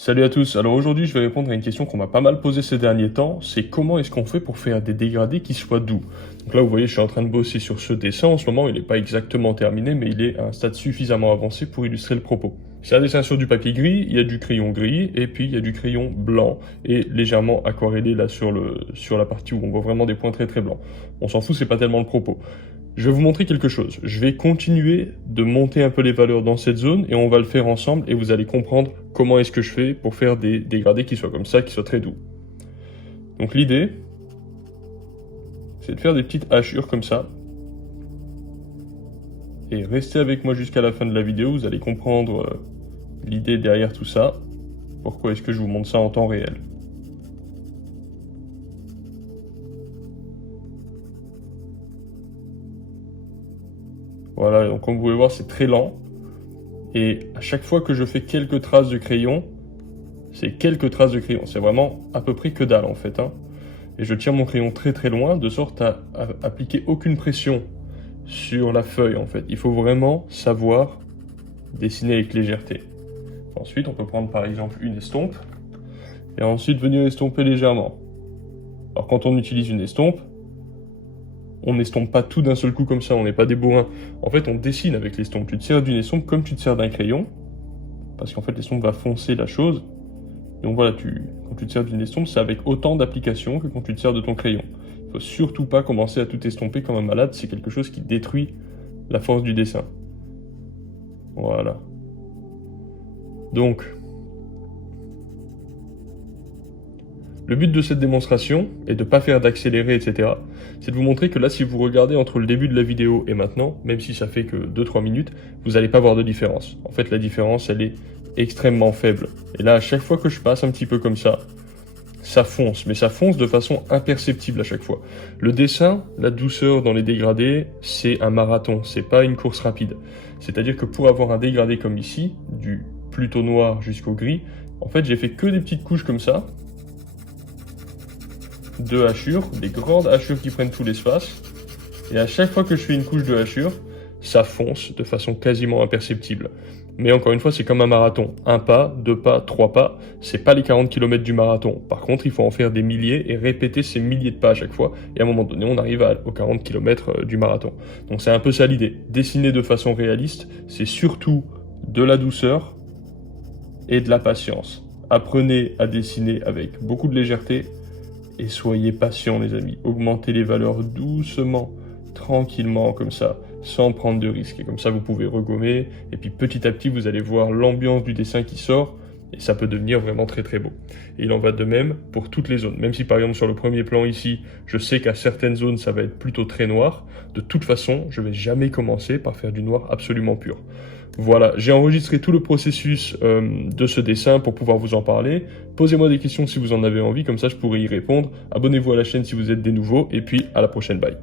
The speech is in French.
Salut à tous, alors aujourd'hui je vais répondre à une question qu'on m'a pas mal posée ces derniers temps, c'est comment est-ce qu'on fait pour faire des dégradés qui soient doux. Donc là vous voyez je suis en train de bosser sur ce dessin, en ce moment il n'est pas exactement terminé mais il est à un stade suffisamment avancé pour illustrer le propos. C'est un dessin sur du papier gris, il y a du crayon gris et puis il y a du crayon blanc et légèrement aquarellé là sur la partie où on voit vraiment des points très très blancs. On s'en fout, c'est pas tellement le propos. Je vais vous montrer quelque chose. Je vais continuer de monter un peu les valeurs dans cette zone et on va le faire ensemble et vous allez comprendre comment est-ce que je fais pour faire des dégradés qui soient comme ça, qui soient très doux. Donc l'idée, c'est de faire des petites hachures comme ça. Et restez avec moi jusqu'à la fin de la vidéo, vous allez comprendre l'idée derrière tout ça. Pourquoi est-ce que je vous montre ça en temps réel. Voilà, donc comme vous pouvez voir, c'est très lent. Et à chaque fois que je fais quelques traces de crayon, c'est quelques traces de crayon. C'est vraiment à peu près que dalle en fait. Et je tire mon crayon très très loin, de sorte à appliquer aucune pression sur la feuille en fait. Il faut vraiment savoir dessiner avec légèreté. Ensuite, on peut prendre par exemple une estompe, et ensuite venir estomper légèrement. Alors quand on utilise une estompe, on n'estompe pas tout d'un seul coup comme ça, on n'est pas des bourrins. En fait, on dessine avec l'estompe. Tu te sers d'une estompe comme tu te sers d'un crayon, parce qu'en fait l'estompe va foncer la chose. Donc voilà, quand tu te sers d'une estompe, c'est avec autant d'application que quand tu te sers de ton crayon. Il ne faut surtout pas commencer à tout estomper comme un malade, c'est quelque chose qui détruit la force du dessin. Voilà. Donc, le but de cette démonstration, et de ne pas faire d'accélérer, etc., c'est de vous montrer que là, si vous regardez entre le début de la vidéo et maintenant, même si ça fait que 2-3 minutes, vous n'allez pas voir de différence. En fait, la différence, elle est extrêmement faible. Et là, à chaque fois que je passe un petit peu comme ça fonce, mais ça fonce de façon imperceptible à chaque fois. Le dessin, la douceur dans les dégradés, c'est un marathon, c'est pas une course rapide. C'est-à-dire que pour avoir un dégradé comme ici, du plutôt noir jusqu'au gris, en fait, j'ai fait que des petites couches comme ça, de hachures, des grandes hachures qui prennent tout l'espace, et à chaque fois que je fais une couche de hachures, ça fonce de façon quasiment imperceptible. Mais encore une fois, c'est comme un marathon. Un pas, 2 pas, 3 pas, c'est pas les 40 km du marathon. Par contre, il faut en faire des milliers et répéter ces milliers de pas à chaque fois. Et à un moment donné, on arrive aux 40 km du marathon. Donc c'est un peu ça l'idée. Dessiner de façon réaliste, c'est surtout de la douceur et de la patience. Apprenez à dessiner avec beaucoup de légèreté et soyez patients les amis. Augmentez les valeurs doucement, tranquillement comme ça, sans prendre de risques. Et comme ça, vous pouvez regommer. Et puis petit à petit, vous allez voir l'ambiance du dessin qui sort. Et ça peut devenir vraiment très très beau. Et il en va de même pour toutes les zones. Même si par exemple sur le premier plan ici, je sais qu'à certaines zones, ça va être plutôt très noir. De toute façon, je vais jamais commencer par faire du noir absolument pur. Voilà, j'ai enregistré tout le processus de ce dessin pour pouvoir vous en parler. Posez-moi des questions si vous en avez envie, comme ça je pourrai y répondre. Abonnez-vous à la chaîne si vous êtes des nouveaux, et puis à la prochaine, bye.